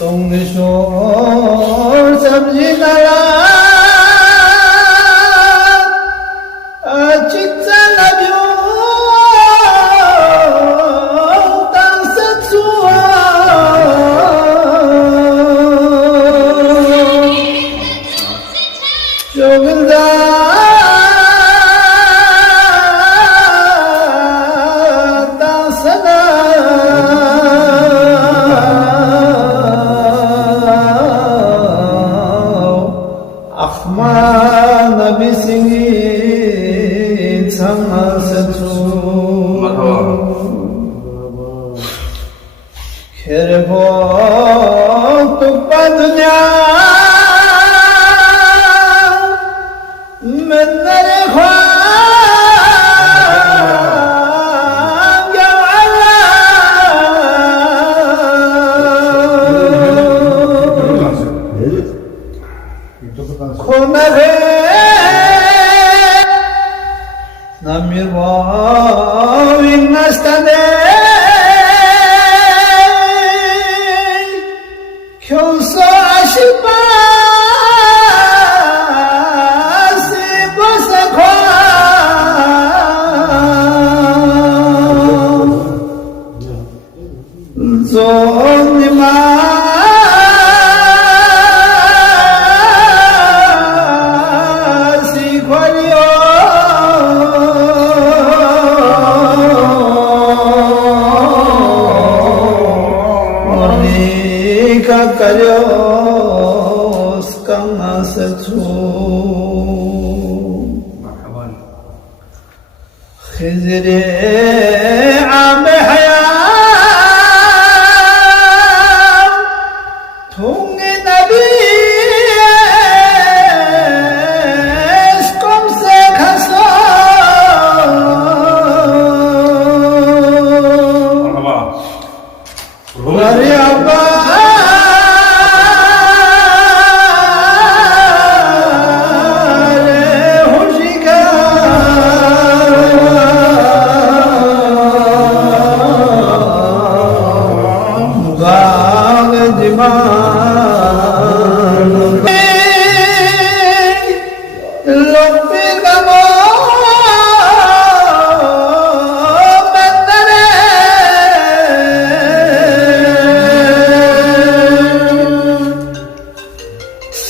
동네쇼 삼지나라 직장나뷰 땅색수와 조근다 땅사나 아흐마 나비싱이 상하세투 케레보 똑바두냐 맨날의 환경알라 코나베 나미와 윙나스타네 교수 아시바 손님아 시관이여 머리 가까려 스강나세투 خزري عام حياة تونغ نبي اسكم سكسو مرحبا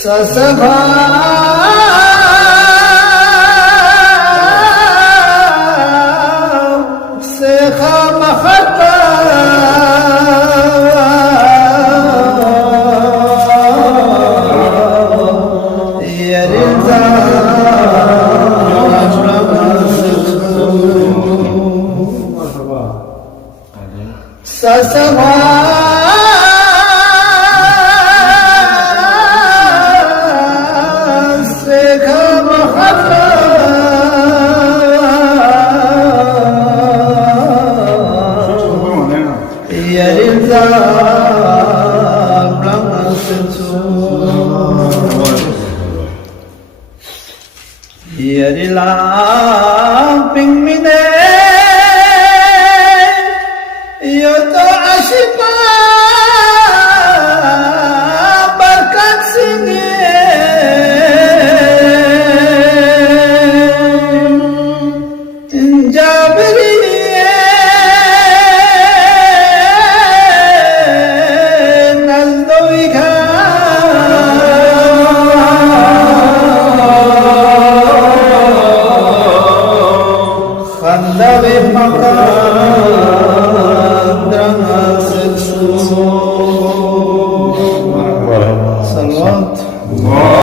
Sasabha Sekha Mahatma Yarinza Sasabha Yarinza Brahma Sensu Yarila Pingmine Yoto Ashipa Barkat Sini Jabiri Khandawe Makandra Nasetsu